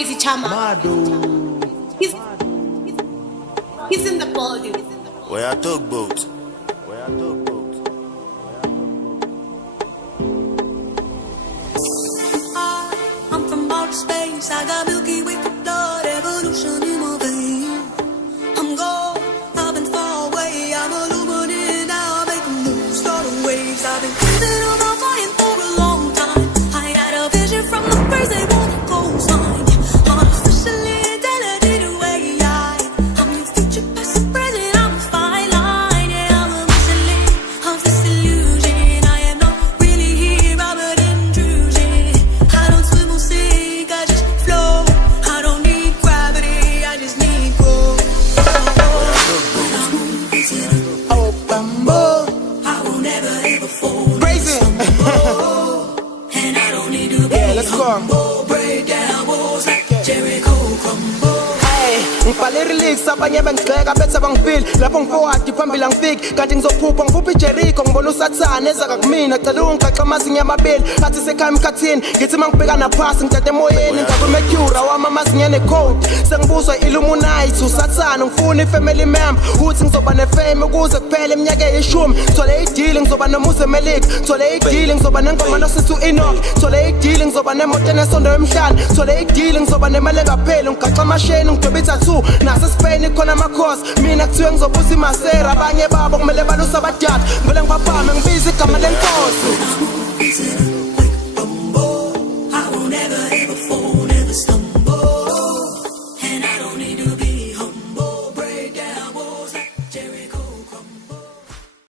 crazy chama. He's in the building. Where I talk boat. I'm from outer space. I got Milky Way for blood, evolution in my veins. I'm gold, I've been far away. I'm illuminated now, I make a move, start a waves. I've been cruising on my mind for a long time. I had a vision from the first they want to go sign. Artificially intelligent AI. I'm your future, past, and present. I'm a fine line. Yeah, I'm a missing of this illusion. I am not really here, I'm an intrusion. I don't swim or sink, I just flow. I don't need gravity, I just need growth. Oh, bamboo. I will never ever fall. Crazy. And I don't need to be Let's go. humble. Break down walls like Jericho crumble. Ngibhale lyrics abanye bengigxeka bethe bangifeel lapho ngifowadi phambili angifiki kanti ngizophupha ngiphupha iJericho ngibona usathane eza kumina cela ungigaxa amazinyo amabili athi sekhaya emkhathini ngithi mangibheka naphasi ngithathe emoyeni ngakuMercury wama amazinyo necode sengibuzwa Illuminati usathane ngifuna ifamily member uthi ngizoba nefame ukuze kuphele iminyaka eyishumi ngithole ideal ngizoba nomuze Melik ngithole ideal ngizoba nengoma nosithi Inoki ngithole ideal ngizoba nemoto enesondo emhlanje ngithole ideal ngizoba nemali engapheli ngigaxa amasheni ngidweba ithathu nase Spain khona amakhosi mina kuthiwe ngizobusa imasera abanye babo kumele baluse abadala ngivele ngibaphame ngibiza igama lenkosi